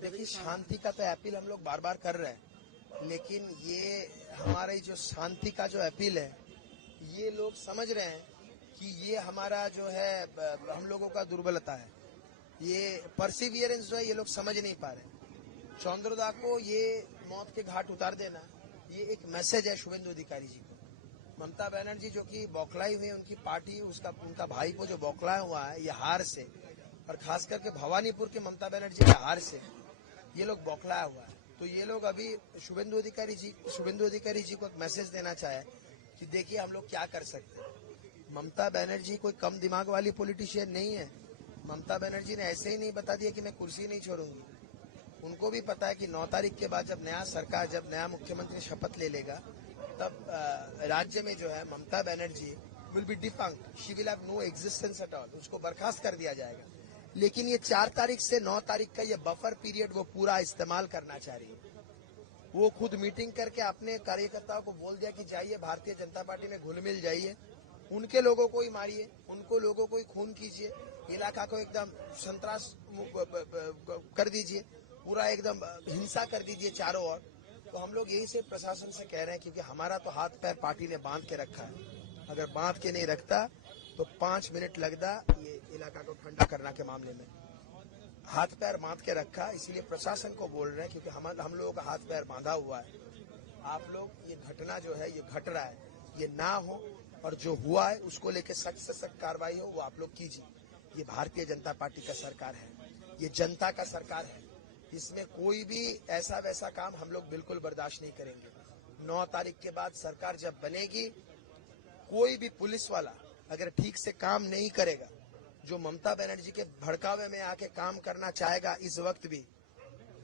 देखिए, शांति का तो अपील हम लोग बार बार कर रहे हैं, लेकिन ये हमारी जो शांति का जो अपील है, ये लोग समझ रहे हैं कि ये हमारा जो है हम लोगों का दुर्बलता है। ये परसिवियरेंस जो है ये लोग समझ नहीं पा रहे। चंद्रदा को ये मौत के घाट उतार देना, ये एक मैसेज है शुभेंदु अधिकारी जी को। ममता बनर्जी जो कि बौखलाई हुई है, उनकी पार्टी, उनका भाई को जो बौखलाया हुआ है ये हार से, और खास करके भवानीपुर के ममता बनर्जी के हार से ये लोग बौखलाया हुआ है। तो ये लोग अभी शुभेंदु अधिकारी जी को एक मैसेज देना चाहे कि देखिए हम लोग क्या कर सकते हैं। ममता बनर्जी कोई कम दिमाग वाली पॉलिटिशियन नहीं है। ममता बनर्जी ने ऐसे ही नहीं बता दिया कि मैं कुर्सी नहीं छोड़ूंगी। उनको भी पता है कि 9 तारीख के बाद जब नया मुख्यमंत्री शपथ ले लेगा, तब राज्य में जो है Mamata Banerjee will be defunct, she will have no existence at all, उसको बर्खास्त कर दिया जाएगा। लेकिन ये 4 तारीख से 9 तारीख का ये बफर पीरियड वो पूरा इस्तेमाल करना चाह रही है। वो खुद मीटिंग करके अपने कार्यकर्ताओं को बोल दिया कि जाइए भारतीय जनता पार्टी में घुल मिल जाइए, उनके लोगों को ही मारिए, उनको लोगों को ही खून कीजिए, इलाका को एकदम संतरास कर दीजिए, पूरा एकदम हिंसा कर दीजिए चारों ओर। तो हम लोग यही से प्रशासन से कह रहे हैं, क्योंकि हमारा तो हाथ पैर पार्टी ने बांध के रखा है। अगर बांध के नहीं रखता तो 5 मिनट लगता ये इलाका को ठंडा करने के मामले में। हाथ पैर बांध के रखा, इसीलिए प्रशासन को बोल रहे हैं, क्योंकि हम लोगों का हाथ पैर बांधा हुआ है। आप लोग ये घटना जो है ये घट रहा है, ये ना हो, और जो हुआ है उसको लेके सख्त से सख्त कार्रवाई हो, वो आप लोग कीजिए। ये भारतीय जनता पार्टी का सरकार है, ये जनता का सरकार है, इसमें कोई भी ऐसा वैसा काम हम लोग बिल्कुल बर्दाश्त नहीं करेंगे। 9 तारीख के बाद सरकार जब बनेगी, कोई भी पुलिस वाला अगर ठीक से काम नहीं करेगा, जो ममता बनर्जी के भड़कावे में आके काम करना चाहेगा, इस वक्त भी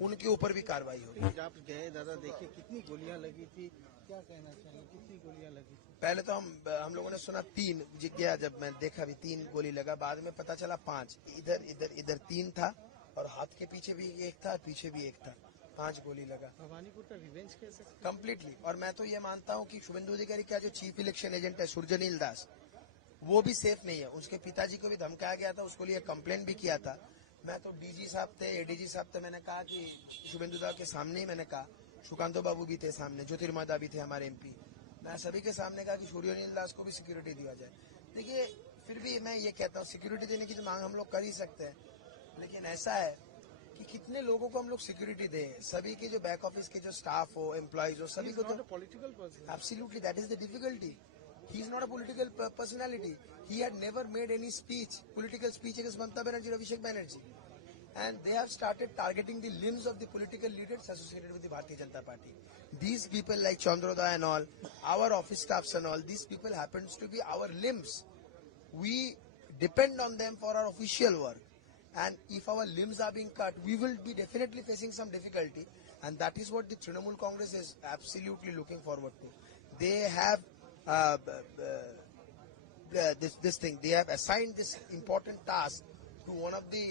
उनके ऊपर भी कार्रवाई होगी। आप गए दादा, देखिए कितनी गोलियां लगी थी, क्या कहना चाहिए, कितनी गोलियां लगी थी? पहले तो हम लोगों ने सुना 3 गया, जब मैं देखा भी 3 गोली लगा, बाद में पता चला 5। इधर 3 था, और हाथ के पीछे भी एक था, पीछे भी एक था, 5 गोली लगा। भवानीपुर का रिवेंज कैसे? कम्प्लीटली। और मैं तो ये मानता हूँ कि शुभेंदु अधिकारी का जो चीफ इलेक्शन एजेंट है सुरजनील दास, वो भी सेफ नहीं है। उसके पिताजी को भी धमकाया गया था, उसको लिए कंप्लेन भी किया था। मैं तो डीजी साहब थे, एडीजी साहब थे, मैंने कहा कि शुभेंदु दा के सामने ही मैंने कहा, सुकांतो बाबू भी थे सामने, ज्योतिर्मदा भी थे हमारे एमपी, मैं सभी के सामने कहा कि सूर्यनील दास को भी सिक्योरिटी दिया जाए। देखिए, फिर भी मैं ये कहता हूँ, सिक्योरिटी देने की तो मांग हम लोग कर ही सकते हैं, लेकिन ऐसा है कि कितने लोगों को हम लोग सिक्योरिटी दें। सभी के जो बैक ऑफिस के जो स्टाफ हो, एम्प्लॉइज हो, सभी को तो political person. Absolutely, that is the difficulty. He is not a political personality. He had never made any political speech against Mamata Banerjee or Abhishek Banerjee. And they have started targeting the limbs of the political leaders associated with the Bharatiya Janata Party. These people like Chandroda and all, our office staffs and all, these people happens to be our limbs. We depend on them for our official work. And if our limbs are being cut, we will be definitely facing some difficulty. And that is what the Trinamool Congress is absolutely looking forward to. They have this thing. They have assigned this important task to one of the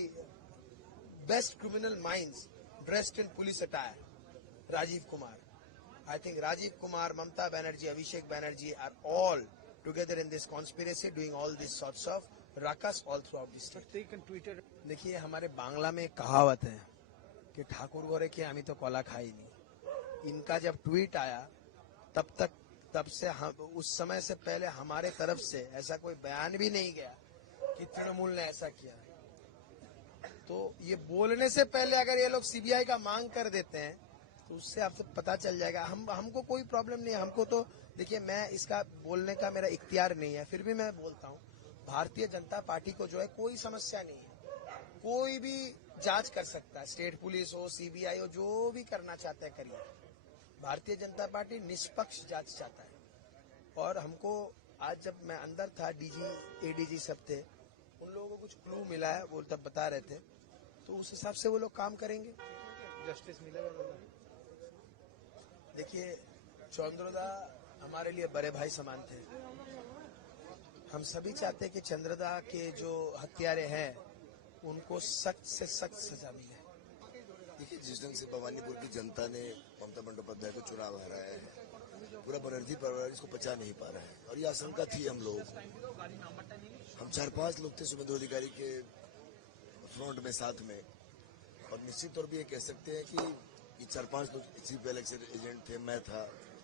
best criminal minds dressed in police attire, Rajiv Kumar. I think Rajiv Kumar, Mamata Banerjee, Abhishek Banerjee are all together in this conspiracy, doing all these sorts of ruckus all throughout the state. देखिए, हमारे बांग्ला में कहावत है कि ठाकुर गोरे की आमी तो Cola खाई नहीं। इनका जब ट्वीट आया, तब से उस समय से पहले हमारे तरफ से ऐसा कोई बयान भी नहीं गया कि तृणमूल ने ऐसा किया। तो ये बोलने से पहले अगर ये लोग सीबीआई का मांग कर देते हैं, तो उससे आपसे पता चल जाएगा। हमको कोई प्रॉब्लम नहीं है। हमको तो देखिए, मैं इसका बोलने का मेरा इख्तियार नहीं है, फिर भी मैं बोलता हूँ, भारतीय जनता पार्टी को जो है कोई समस्या नहीं है। कोई भी जांच कर सकता है, स्टेट पुलिस हो, सीबीआई हो, जो भी करना चाहता है करिए। भारतीय जनता पार्टी निष्पक्ष जांच चाहता है। और हमको आज जब मैं अंदर था, डीजी एडीजी सब थे, उन लोगों को कुछ क्लू मिला है, वो तब बता रहे थे, तो उस हिसाब से वो लोग काम करेंगे, जस्टिस मिलेगा। देखिए, चंद्रदा हमारे लिए बड़े भाई समान थे। हम सभी चाहते हैं कि चंद्रदा के जो हत्यारे हैं उनको सख्त से सख्त सजा मिले। देखिए, जिस ढंग से भवानीपुर की जनता ने ममता बंदोपाध्याय को चुनाव हराया है, पूरा बनर्जी परिवार इसको पचा नहीं पा रहा है, और ये आशंका थी हम लोगों को। हम 4-5 लोग थे शुभेंदु अधिकारी के फ्रंट में, साथ में, और निश्चित तौर पर ये कह सकते हैं कि ये 4-5 लोग चीफ इलेक्शन एजेंट थे, मैं था,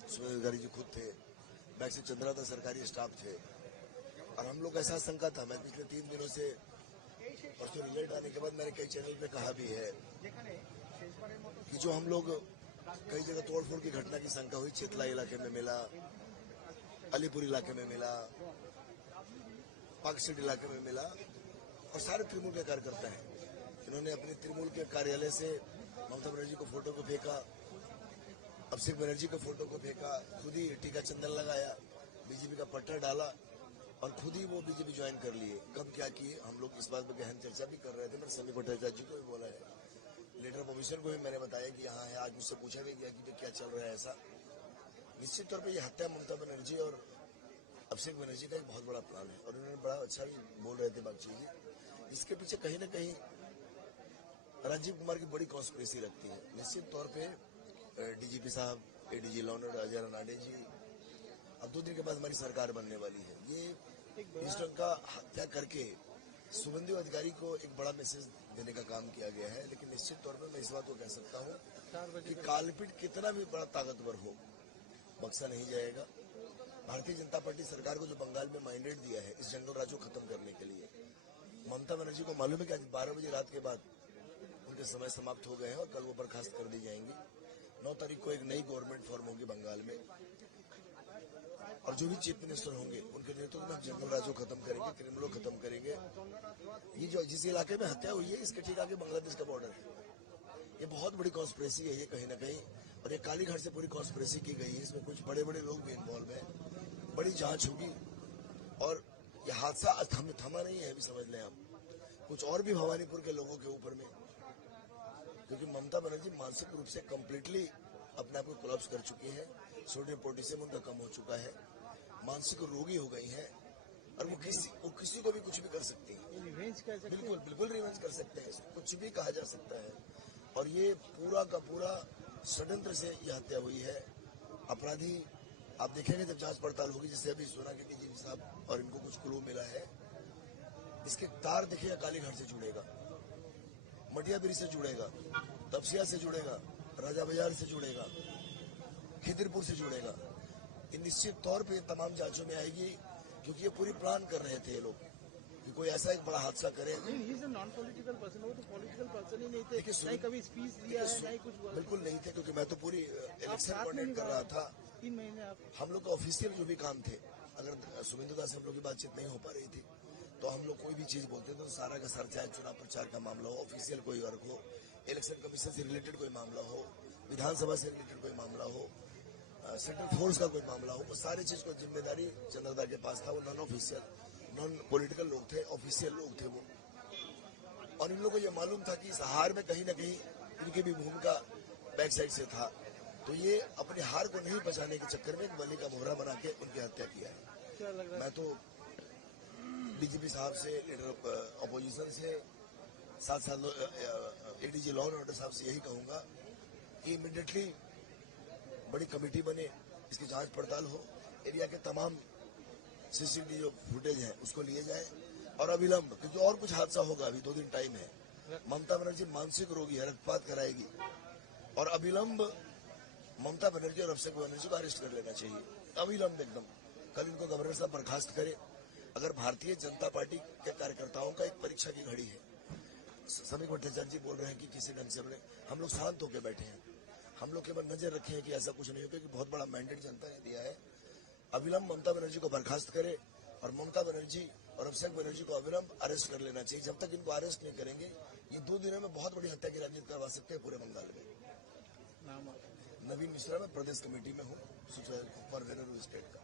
सुमेश अधिकारी जी खुद थे, बैक से चंद्रा था, सरकारी स्टाफ थे। और हम लोग ऐसा शंका था, मैं पिछले 3 दिनों से परसों रिजल्ट आने के बाद मैंने कई चैनल पे कहा भी है कि जो हम लोग कई जगह तोड़फोड़ की घटना की शंका हुई, चेतला इलाके में मिला, अलीपुर इलाके में मिला, पार्क स्ट्रीट इलाके में मिला, और सारे तृणमूल के कार्यकर्ता हैं। इन्होंने अपने तृणमूल के कार्यालय से ममता बनर्जी को फोटो को फेंका, अभिषेक बनर्जी के फोटो को फेंका, खुद ही टीका चंदन लगाया, बीजेपी का पट्टा डाला और खुद ही वो बीजेपी ज्वाइन कर लिए। कब क्या किए हम लोग इस बात पर गहन चर्चा भी कर रहे थे। मैंने सनी भट्टाचार्य जी को भी बोला है, लीडर ऑफ ऑपोजिशन को भी मैंने बताया कि यहाँ है। आज मुझसे पूछा भी गया कि क्या चल रहा है ऐसा। निश्चित तौर पर यह हत्या ममता बनर्जी और अभिषेक बनर्जी का एक बहुत बड़ा प्लान है और उन्होंने बड़ा अच्छा भी बोल रहे थे बातचीत जी। इसके पीछे कहीं न कहीं राजीव कुमार की बड़ी कॉन्स्पिरेसी लगती है। निश्चित तौर पे डीजीपी साहब, ADG law and Ajay Ranade ji, अब 2 दिन के बाद हमारी सरकार बनने वाली है। ये इस ढंग का हत्या करके शुभेंदु अधिकारी को एक बड़ा मैसेज देने का काम किया गया है। लेकिन निश्चित तौर पर मैं इस बात को कह सकता हूँ कि कालपीट कितना भी बड़ा ताकतवर हो, बक्सा नहीं जाएगा। भारतीय जनता पार्टी सरकार को जो बंगाल में मैंडेट दिया है इस जंगल राज को खत्म करने के लिए, ममता बनर्जी को मालूम है कि आज 12 बजे रात के बाद उनके समय समाप्त हो गए हैं और कल वो बर्खास्त कर दी जाएंगी। 9 तारीख को एक नई गवर्नमेंट फॉर्म होगी बंगाल में और जो भी चीफ मिनिस्टर होंगे उनके नेतृत्व में हम जंगल राज को खत्म करेंगे, तृणमूल को खत्म करेंगे। ये जो जिस इलाके में हत्या हुई है इसके ठीक आगे बांग्लादेश का बॉर्डर है। ये बहुत बड़ी कॉन्स्पिरेसी है ये कहीं न कहीं, और ये कालीघाट से पूरी कॉन्स्पिरेसी की गई है। इसमें कुछ बड़े बड़े लोग भी इन्वॉल्व हैं। बड़ी जांच होगी और ये हादसा थमा नहीं है, अभी समझ लें आप। कुछ और भी भवानीपुर के लोगों के ऊपर में, क्योंकि ममता बनर्जी मानसिक रूप से कंप्लीटली अपने आप को कोलैप्स कर चुकी है। सोडियम पोटेशियम उनका कम हो चुका है, मानसिक रोगी हो गई है और वो किसी को भी कुछ भी कर सकती है। बिल्कुल बिल्कुल रिवेंज कर सकते हैं, कुछ भी कहा जा सकता है। और ये पूरा का पूरा षड्यंत्र से यह हत्या हुई है। अपराधी आप देखेंगे जब जांच पड़ताल होगी, जैसे अभी सोना के डीजीपी साहब और इनको कुछ क्लू मिला है। इसके तार देखिएगा, कालीघाट से जुड़ेगा, मटियाबिरी से जुड़ेगा, तपसिया से जुड़ेगा, राजा बाजार से जुड़ेगा, खिदिरपुर से जुड़ेगा। ये निश्चित तौर पे तमाम जांचों में आएगी, क्योंकि ये पूरी प्लान कर रहे थे ये लोग कि कोई ऐसा एक बड़ा हादसा करे। नॉन पॉलिटिकल पर्सन, वो तो पॉलिटिकल पर्सन ही नहीं थे, नहीं कभी स्पीच दिया है, नहीं कुछ बोला। बिल्कुल नहीं थे, क्योंकि मैं तो पूरी इलेक्शन कोऑर्डिनेट कर रहा था। 3 महीने आप हम लोग का ऑफिशियल जो भी काम थे, अगर शुभेंदु दास से हम लोग की बातचीत नहीं हो पा रही थी तो हम लोग कोई भी चीज बोलते थे तो सारा का सारा, चाहे चुनाव प्रचार का मामला हो, ऑफिशियल कोई वर्क हो, इलेक्शन कमीशन से रिलेटेड कोई मामला हो, विधानसभा से रिलेटेड कोई मामला हो, सेंट्रल फोर्स का कोई मामला हो, वो सारी चीज को जिम्मेदारी चंद्रदा के पास था। वो नॉन ऑफिशियल, नॉन पॉलिटिकल लोग थे, ऑफिशियल लोग थे वो। और इन लोगों को ये मालूम था कि इस हार में कहीं न कहीं इनकी भी भूमिका बैक साइड से था। तो ये अपनी हार को नहीं बचाने के चक्कर में एक बलि का मोहरा बना के उनकी हत्या किया है। क्या लग रहा है? मैं तो डीजीपी साहब से, लीडर ऑफ अपोजिशन से, साथ साथ एडीजी लॉ एंड ऑर्डर साहब से यही कहूंगा कि इमीडिएटली बड़ी कमेटी बने, इसकी जांच पड़ताल हो, एरिया के तमाम सीसीटीवी जो फुटेज है उसको लिए जाए और अविलंब, क्योंकि और कुछ हादसा होगा, अभी 2 दिन टाइम है। ममता बनर्जी मानसिक रोगी है, रक्तपात कराएगी और अविलंब ममता बनर्जी और अभिषेक बनर्जी को अरेस्ट कर लेना चाहिए, अविलंब एकदम। कल इनको गवर्नर साहब बर्खास्त करे। अगर भारतीय जनता पार्टी के कार्यकर्ताओं का एक परीक्षा की घड़ी है, सनी भट्टाचार्य जी बोल रहे हैं कि किसी ढंग से हम लोग शांत होकर बैठे हैं, हम लोग केवल नजर रखे हैं कि ऐसा कुछ नहीं हो, क्योंकि बहुत बड़ा मैंडेट जनता ने दिया है। अविलंब ममता बनर्जी को बर्खास्त करे और ममता बनर्जी और अभिषेक बनर्जी को अविलंब अरेस्ट कर लेना चाहिए। जब तक इनको अरेस्ट नहीं करेंगे ये 2 दिनों में बहुत बड़ी हत्या की राजनीति करवा सकते हैं पूरे बंगाल में। नाम नवीन मिश्रा, मैं प्रदेश कमेटी में हूँ फॉर वेलर स्टेट का।